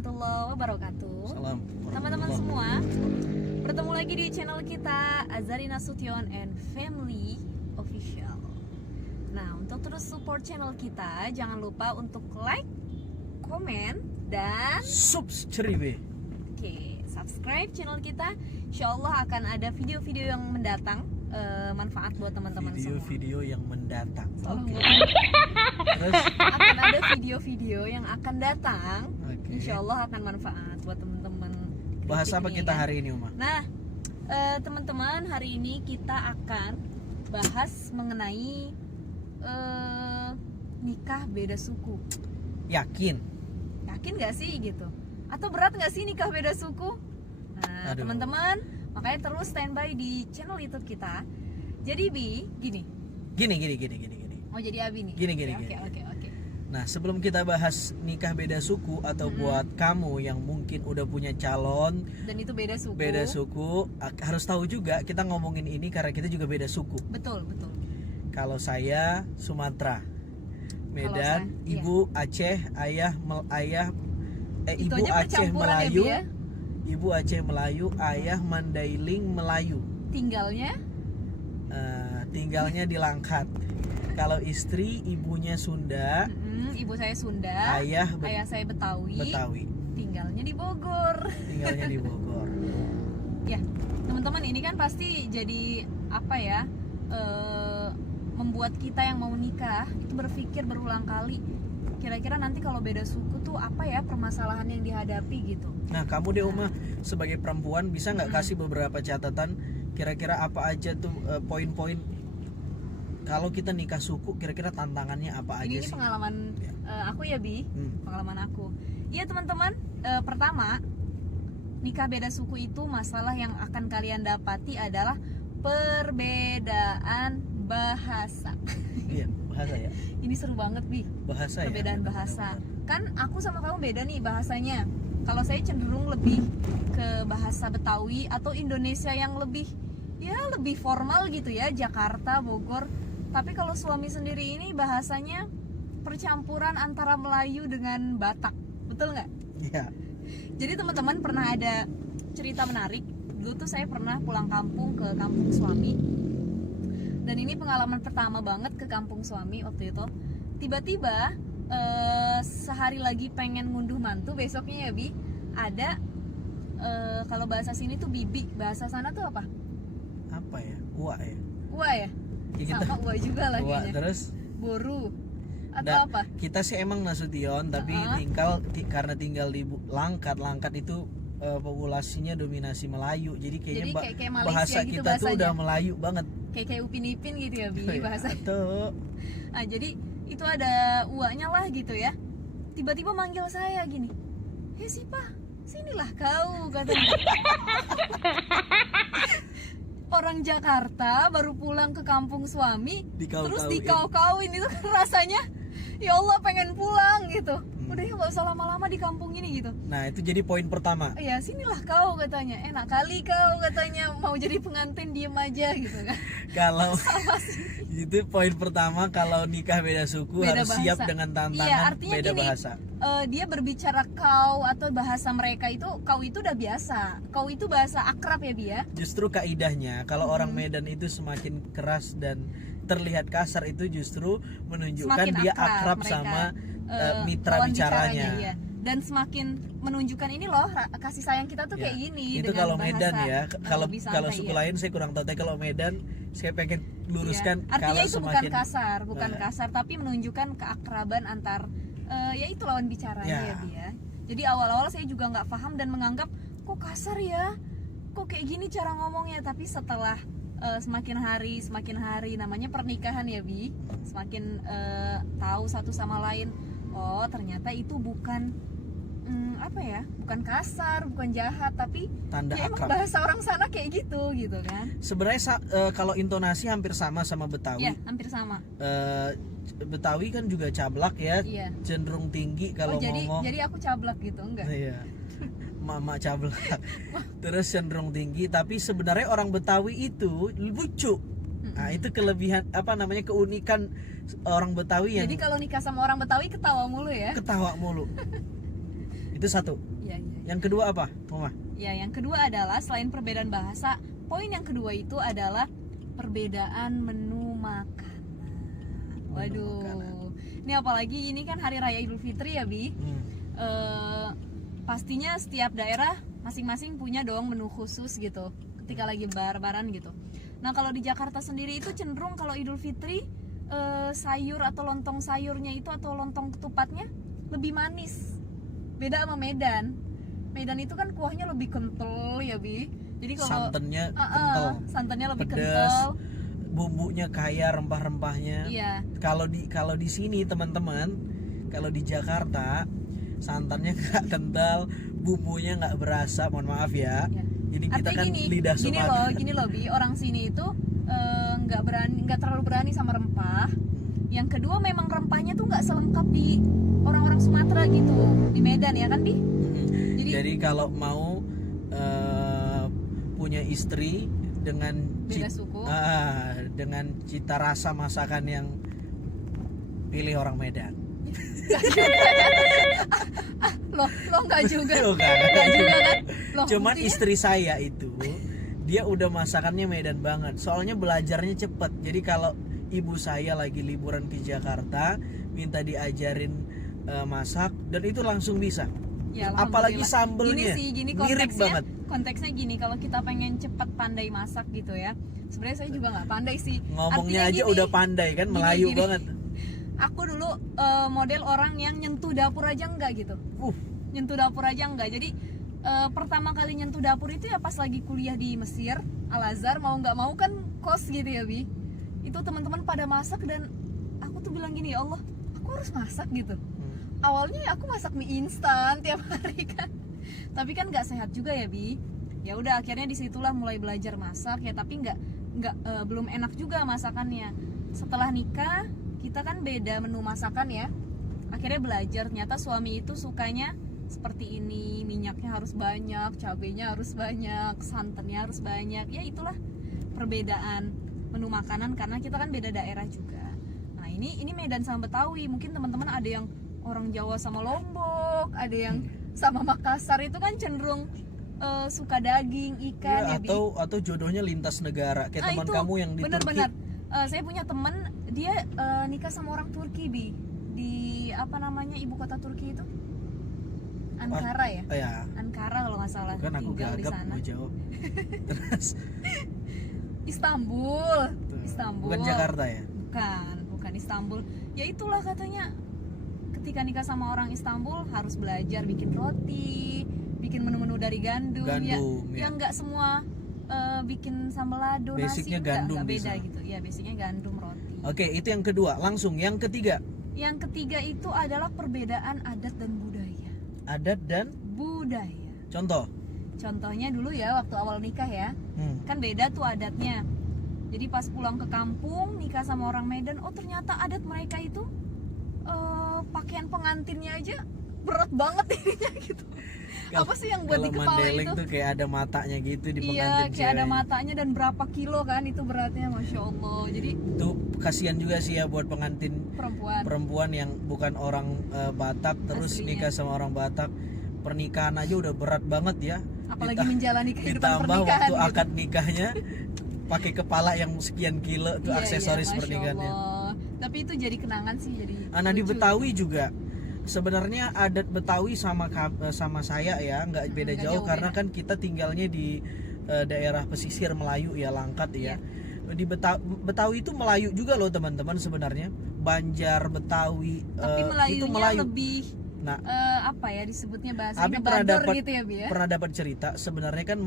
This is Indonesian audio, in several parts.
warahmatullahi wabarakatuh. Salam. Teman-teman semua, bertemu lagi di channel kita Azari Nasution and Family Official. Nah, untuk terus support channel kita, jangan lupa untuk like, komen, dan Subscribe. subscribe channel kita. Insya Allah akan ada video-video yang mendatang, manfaat buat teman-teman semua. Video-video yang mendatang. Oke. Terus Akan ada video-video yang akan datang. Oke. Insya Allah akan manfaat buat teman-teman. bahas apa kritik kita ini, kan? hari ini, Uma? Nah, teman-teman, hari ini kita akan bahas mengenai nikah beda suku. Yakin? Yakin gak sih gitu? Atau berat gak sih nikah beda suku? Nah, Aduh. teman-teman, makanya terus standby di channel YouTube kita. Jadi gini. Gini. Oh, jadi Abi nih. Gini. Oke. Nah, sebelum kita bahas nikah beda suku atau buat kamu yang mungkin udah punya calon Dan itu beda suku. harus tahu juga kita ngomongin ini karena kita juga beda suku. Betul. Kalau saya Sumatera, Medan, saya, ibu Aceh, Itu ibu aja Aceh percampuran ya, Melayu, Bi, ya? ibu Aceh Melayu, ayah Mandailing Melayu. Tinggalnya di Langkat. Kalau istri ibunya Sunda, Ibu saya Sunda, ayah saya Betawi, tinggalnya di Bogor. tinggalnya di Bogor. Ya, teman-teman, ini kan pasti jadi apa ya? Membuat kita yang mau nikah itu berpikir berulang kali. Kira-kira nanti kalau beda suku tuh apa ya permasalahan yang dihadapi gitu. Nah, kamu deh Uma sebagai perempuan bisa nggak kasih beberapa catatan kira-kira apa aja tuh poin-poin kalau kita nikah suku kira-kira tantangannya apa aja Ini sih? pengalaman Ya. aku ya, Bi. Pengalaman aku. Iya, teman-teman, pertama, nikah beda suku itu masalah yang akan kalian dapati adalah perbedaan bahasa. Iya, bahasa ya. Ini seru banget, Bi. Bahasa ya. Perbedaan bahasa. Kan aku sama kamu beda nih bahasanya. Kalau saya cenderung lebih ke bahasa Betawi atau Indonesia yang lebih formal gitu ya, Jakarta, Bogor. Tapi kalau suami sendiri ini bahasanya percampuran antara Melayu dengan Batak. Betul nggak? Iya. Jadi teman-teman, pernah ada cerita menarik. Dulu tuh saya pernah pulang kampung ke kampung suami. Dan ini pengalaman pertama banget ke kampung suami waktu itu. Tiba-tiba sehari lagi pengen ngunduh mantu, besoknya ya, Bi, ada kalau bahasa sini tuh bibi, bahasa sana tuh apa? Apa ya? Uwa ya. Uwa ya? Ya, Sama uwa juga lah Uwa, kayaknya. terus Boru atau Nah, apa? kita sih emang Nasution tapi karena tinggal di Langkat itu populasinya dominasi Melayu. Jadi kayaknya Jadi kayak Malaysia bahasa gitu kita tuh bahasanya. udah Melayu banget. Kayak Upin Ipin gitu ya, Bi, bahasa. Tuh. Nah, jadi itu ada uaknya lah gitu ya. Tiba-tiba manggil saya gini, "Hei Sipa, sinilah kau," katanya. Orang Jakarta baru pulang ke kampung suami, terus dikau-kauin itu kan rasanya, ya Allah, pengen pulang gitu. Udah ya, nggak usah lama-lama di kampung ini gitu. Nah, itu jadi poin pertama. Ya, sinilah kau, katanya. Enak kali kau, katanya, mau jadi pengantin diem aja gitu kan. Kalau Sama sih. itu poin pertama, kalau nikah beda suku Beda harus siap bahasa. dengan Iya, tantangan artinya beda gini, bahasa. Dia berbicara kau atau bahasa mereka itu, kau itu udah biasa. Kau itu bahasa akrab ya, Bi, ya. Justru kaidahnya kalau orang Medan itu semakin keras dan terlihat kasar itu justru menunjukkan Semakin dia akrab akrab mereka, sama mitra lawan bicaranya. iya. Dan semakin menunjukkan ini loh, kasih sayang kita tuh Ya, kayak gini. itu dengan kalau Medan bahasa, ya. Kalau lebih kalau santai, suku iya. lain saya kurang tahu, tapi kalau Medan saya pengen luruskan Iya. Artinya kalau itu semakin bukan kasar, tapi menunjukkan keakraban antar ya itu lawan bicaranya ya, Bi, ya. Jadi awal-awal saya juga nggak paham dan menganggap kok kasar ya, kok kayak gini cara ngomongnya. Tapi setelah semakin hari namanya pernikahan ya, Bi, semakin tahu satu sama lain. Oh, ternyata itu bukan bukan kasar, bukan jahat, tapi tanda ya emang akrab. bahasa orang sana kayak gitu kan. Sebenarnya kalau intonasi hampir sama Betawi. Ya, hampir sama. Betawi kan juga cablak ya, Iya. cenderung tinggi kalau ngomong. Jadi aku cablak gitu, enggak? Iya. Mama cablak. Terus cenderung tinggi, tapi sebenarnya orang Betawi itu lucu. Nah, itu kelebihan keunikan orang Betawi yang Jadi kalau nikah sama orang Betawi ketawa mulu ya. ketawa mulu. Itu satu. Iya, iya. Yang kedua apa, Mama? Ya, yang kedua adalah selain perbedaan bahasa, poin yang kedua itu adalah perbedaan menu makanan. Waduh. makanan. Ini apalagi ini kan hari raya Idul Fitri ya, Bi. Pastinya setiap daerah masing-masing punya dong menu khusus gitu ketika lagi lebaran gitu. Nah, kalau di Jakarta sendiri itu cenderung kalau Idul Fitri sayur atau lontong sayurnya itu atau lontong ketupatnya lebih manis. Beda sama Medan. Medan itu kan kuahnya lebih kental ya, Bi. Jadi kalau Santannya kental, santannya lebih pedas, kental. bumbunya kaya, rempah-rempahnya. Iya. Kalau di sini teman-teman, kalau di Jakarta santannya nggak kental, bumbunya nggak berasa, mohon maaf ya. Iya. Jadi kita Artinya kan lidah Sumatera. gini loh, Bi. Orang sini itu nggak terlalu berani sama rempah. Yang kedua memang rempahnya tuh nggak selengkap di orang-orang Sumatera gitu, di Medan ya kan, Bi? Jadi kalau mau punya istri dengan Beda suku. dengan cita rasa masakan yang pilih orang Medan. Lo nggak juga. Bukan. Nggak juga kan? Loh, Cuman buktinya- istri saya itu dia udah masakannya Medan banget. Soalnya belajarnya cepet. Jadi kalau ibu saya lagi liburan ke Jakarta, minta diajarin masak dan itu langsung bisa. Ya, Apalagi alhamdulillah. sambelnya Gini mirip banget. konteksnya gini, kalau kita pengen cepat pandai masak gitu ya, sebenarnya saya juga nggak pandai sih. Ngomongnya Artinya aja gini, udah pandai kan, Melayu gini. banget. Aku dulu model orang yang nyentuh dapur aja enggak gitu, nyentuh dapur aja enggak. Jadi pertama kali nyentuh dapur itu ya pas lagi kuliah di Mesir, Al Azhar, mau nggak mau kan kos gitu ya, Bi. Itu teman-teman pada masak dan aku tuh bilang gini, ya Allah, aku harus masak gitu. Awalnya ya aku masak mie instan tiap hari kan, tapi kan nggak sehat juga ya, Bi. Ya udah, akhirnya disitulah mulai belajar masak ya, tapi nggak belum enak juga masakannya. Setelah nikah kita kan beda menu masakan ya, akhirnya belajar. Ternyata suami itu sukanya seperti ini, minyaknya harus banyak, cabenya harus banyak, santannya harus banyak. Ya itulah perbedaan menu makanan karena kita kan beda daerah juga. Nah, ini Medan sama Betawi. Mungkin teman-teman ada yang orang Jawa sama Lombok, ada yang sama Makassar, itu kan cenderung suka daging, ikan Ya, ya, Bi. atau jodohnya lintas negara kayak teman itu, kamu yang di bener-bener. Turki. Saya punya temen, dia nikah sama orang Turki, Bi, di apa namanya ibu kota Turki itu, Ankara ya, Ya, Ankara kalau nggak salah. kan aku tinggal di gagap sana. mau jawab. Terus Istanbul, tuh, Istanbul. bukan Jakarta ya? Bukan Istanbul. Ya itulah katanya, ketika nikah sama orang Istanbul harus belajar bikin roti, bikin menu-menu dari gandum, Gandum, ya nggak semua bikin sambal lado, Basicnya nasi, gandum nggak beda bisa. gitu ya, basicnya gandum, roti. Oke, itu yang kedua. Langsung yang ketiga, Yang ketiga itu adalah perbedaan adat dan budaya. adat dan Budaya. contoh. Contohnya dulu ya, waktu awal nikah ya, kan beda tuh adatnya. Jadi pas pulang ke kampung nikah sama orang Medan, oh ternyata adat mereka itu pakaian pengantinnya aja berat banget ininya gitu. Apa sih yang buat di Kalau kepala Mandailing itu? tuh kayak ada matanya gitu di Iya, pengantin kayak ada ceweknya. matanya dan berapa kilo kan itu beratnya, Masya Allah. Jadi Itu kasihan juga sih ya buat pengantin perempuan yang bukan orang Batak terus Aslinya. nikah sama orang Batak. Pernikahan aja udah berat banget ya. apalagi menjalani kehidupan Ditambah pernikahan waktu gitu. akad nikahnya pakai kepala yang sekian kilo tuh Iya, aksesoris Masya pernikahannya. Allah. Tapi itu jadi kenangan sih, jadi Nah di lucu. Betawi juga sebenarnya adat Betawi sama saya ya nggak beda nggak jauh jauh karena beda. kan kita tinggalnya di daerah pesisir Melayu ya, Langkat ya. Iya. Di Betawi itu Melayu juga loh teman-teman sebenarnya. Banjar, Betawi Tapi Melayunya itu Melayu. lebih Nah, apa ya disebutnya, Abi bahasanya pernah Bador dapat gitu ya, Bi ya. pernah dapat cerita sebenarnya kan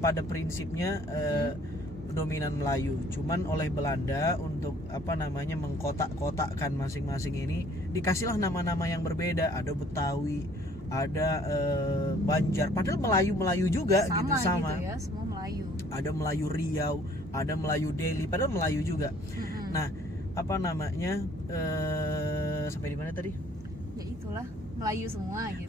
pada prinsipnya dominan Melayu. Cuman oleh Belanda untuk apa namanya mengkotak-kotakkan masing-masing ini dikasihlah nama-nama yang berbeda. Ada Betawi, ada Banjar. Padahal Melayu juga gitu sama. gitu ya, semua Melayu. Ada Melayu Riau, ada Melayu Delhi. Padahal Melayu juga. Mm-mm. Nah, apa namanya? Sampai di mana tadi? Ya itulah Melayu semua gitu.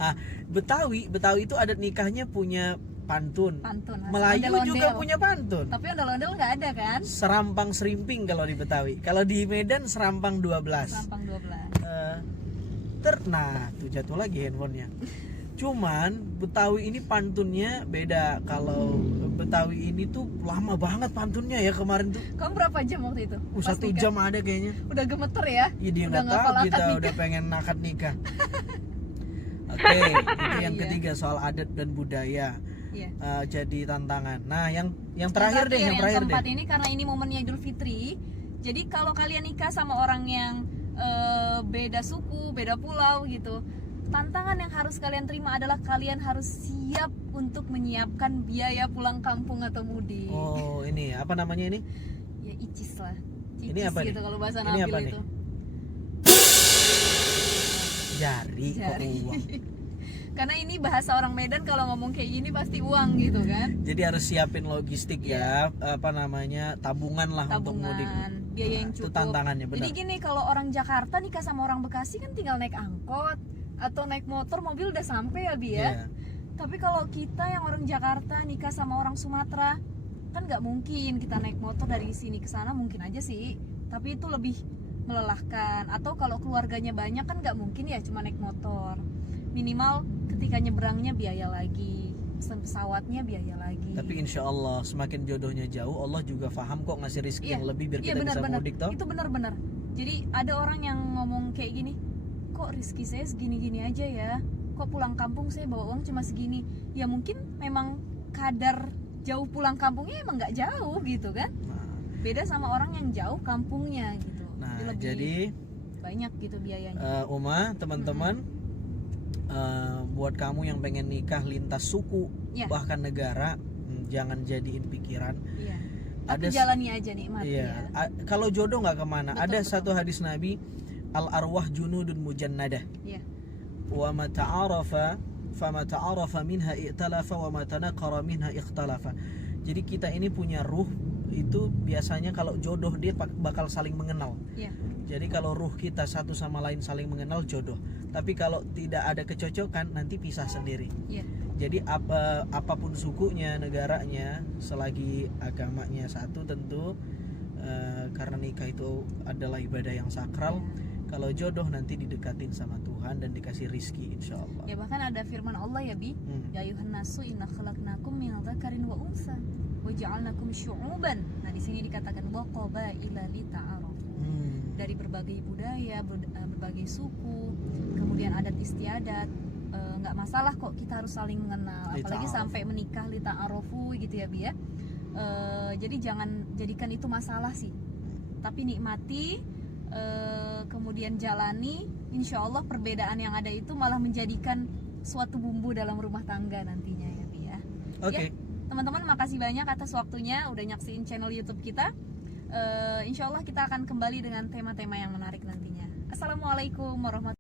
Betawi itu adat nikahnya punya pantun. Pantun. Melayu ondel-ondel. juga punya pantun. Tapi ondel-ondel nggak ada kan? Serampang serimping kalau di Betawi. Kalau di Medan serampang 12. Sampang 12. Nah, tuh jatuh lagi handphonenya. Cuman Betawi ini pantunnya beda. Kalau Betawi ini tuh lama banget pantunnya ya kemarin tuh. Kamu berapa jam waktu itu? Pas 1 nikah? jam ada kayaknya. Udah gemeter ya? Iya dia Udah nggak tahu ngafal akad kita nikah. udah pengen akad nikah. Oke, itu yang Iya. ketiga soal adat dan budaya. Iya. Jadi tantangan. Nah, yang terakhir deh, yang terakhir deh. keempat ini karena ini momennya Idul Fitri. Jadi kalau kalian nikah sama orang yang beda suku, beda pulau gitu, tantangan yang harus kalian terima adalah kalian harus siap untuk menyiapkan biaya pulang kampung atau mudik. Oh, ini apa namanya ini? Ya icis lah. Cicis Ini apa gitu nih? kalau bahasa Ini Nabil apa itu. Jari kok Jari. uang. Karena ini bahasa orang Medan kalau ngomong kayak gini pasti uang gitu kan. Jadi harus siapin logistik ya, apa namanya, tabungan lah untuk mudik. Tabungan, biaya yang Nah, itu cukup. tantangannya benar. Jadi gini, kalau orang Jakarta nikah sama orang Bekasi kan tinggal naik angkot atau naik motor, mobil udah sampai ya Bi ya. Iya. Tapi kalau kita yang orang Jakarta nikah sama orang Sumatera kan nggak mungkin kita naik motor dari sini ke sana, mungkin aja sih. Tapi itu lebih melelahkan. Atau kalau keluarganya banyak kan nggak mungkin ya cuma naik motor. Minimal ketika nyebrangnya biaya lagi, pesan pesawatnya biaya lagi. Tapi insya Allah semakin jodohnya jauh, Allah juga paham kok ngasih rezeki Iya. yang lebih biar Iya, kita bisa benar-benar. mudik toh. Itu benar-benar. Jadi ada orang yang ngomong kayak gini, kok rezeki saya segini-gini aja ya, kok pulang kampung saya bawa uang cuma segini. Ya mungkin memang kadar jauh pulang kampungnya emang nggak jauh gitu kan. Beda sama orang yang jauh kampungnya gitu. Nah, Dia lebih jadi banyak gitu biayanya. Uma, teman-teman, buat kamu yang pengen nikah lintas suku Iya. bahkan negara, jangan jadiin pikiran. Iya. Tapi Ada jalani aja nikmati Iya. ya. Kalau jodoh nggak kemana. Betul, Ada betul. satu hadis Nabi, al arwah junudun mujannadah. Iya. Wa ma ta'arafa fama ta'arafa minha i'talafa wa ma tanaqara minha ikhtalafa. Jadi kita ini punya ruh itu biasanya kalau jodoh dia bakal saling mengenal. Iya. Jadi kalau ruh kita satu sama lain saling mengenal jodoh. Tapi kalau tidak ada kecocokan nanti pisah sendiri. Iya. Jadi apapun sukunya, negaranya, selagi agamanya satu tentu, karena nikah itu adalah ibadah yang sakral. Kalau jodoh nanti didekatin sama Tuhan dan dikasih rizki insya Allah. Ya bahkan ada firman Allah ya Bi, ya ayuhan nasu inna khalaqnakum min dzakarin wa unsa wa ja'alnakum syu'uban. Nah, di sini dikatakan wa qabaila lita'arafu. Dari berbagai budaya, berbagai suku, kemudian adat istiadat, nggak masalah kok kita harus saling mengenal, apalagi sampai menikah lita'arafu gitu ya Bi ya. Jadi jangan jadikan itu masalah sih. Tapi nikmati, kemudian jalani, insya Allah perbedaan yang ada itu malah menjadikan suatu bumbu dalam rumah tangga nantinya ya Bi ya. Oke. Ya, teman-teman makasih banyak atas waktunya udah nyaksiin channel YouTube kita. Insya Allah kita akan kembali dengan tema-tema yang menarik nantinya. Assalamualaikum warahmatullahi wabarakatuh.